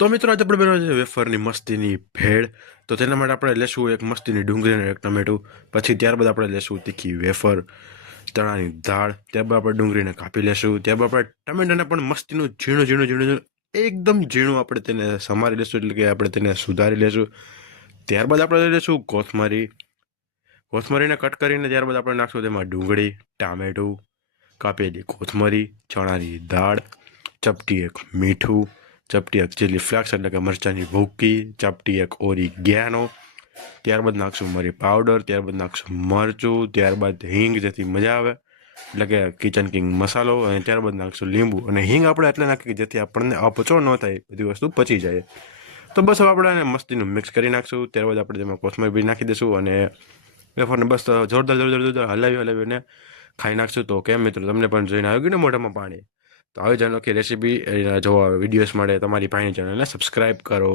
તો મિત્રો આજે આપણે બનાવવાનું છે વેફરની મસ્તીની ભેળ. તો તેના માટે આપણે લેશું એક મસ્તીની ડુંગળી અને એક ટમેટું. પછી ત્યારબાદ આપણે લેશું તીખી વેફર, ચણાની દાળ. ત્યારબાદ આપણે ડુંગળીને કાપી લેશું. ત્યારબાદ આપણે ટમેટાને પણ મસ્તીનું ઝીણું ઝીણું ઝીણું ઝીણું એકદમ ઝીણું આપણે તેને સમારી લેશું, એટલે કે આપણે તેને સુધારી લેશું. ત્યારબાદ આપણે લઈ લેશું કોથમરીને કટ કરીને ત્યારબાદ આપણે નાખશું તેમાં ડુંગળી, ટામેટું, કાપેલી કોથમરી, ચણાની દાળ, ચપટી એક મીઠું, ચપટી એક ચીલી ફ્લેક્સ એટલે કે મરચાંની ભૂકી, ચપટી એક ઓરિગેનો. ત્યારબાદ નાખશું મરી પાવડર, ત્યારબાદ નાખશું મરચું, ત્યારબાદ હિંગ, જેથી મજા આવે એટલે કે કિચન કિંગ મસાલો, અને ત્યારબાદ નાખશું લીંબુ. અને હિંગ આપણે એટલે નાખીએ જેથી આપણને અપચો ન થાય, બધી વસ્તુ પચી જાય. તો બસ હવે આપણે એને મસ્તીનું મિક્સ કરી નાખશું. ત્યારબાદ આપણે તેમાં કોથમરી બી નાખી દઈશું અને વેફરને બસ જોરદાર જોરદાર જોરદાર હલાવીને ખાઈ નાખશું. તો કેમ મિત્રો, તમને પણ જોઈને આવી ગયું ને મોઢામાં પાણી? તો આવી જ અનોખી રેસીપી જોવા વિડીયોઝ માટે તમારી પાણી ચેનલને સબસ્ક્રાઈબ કરો.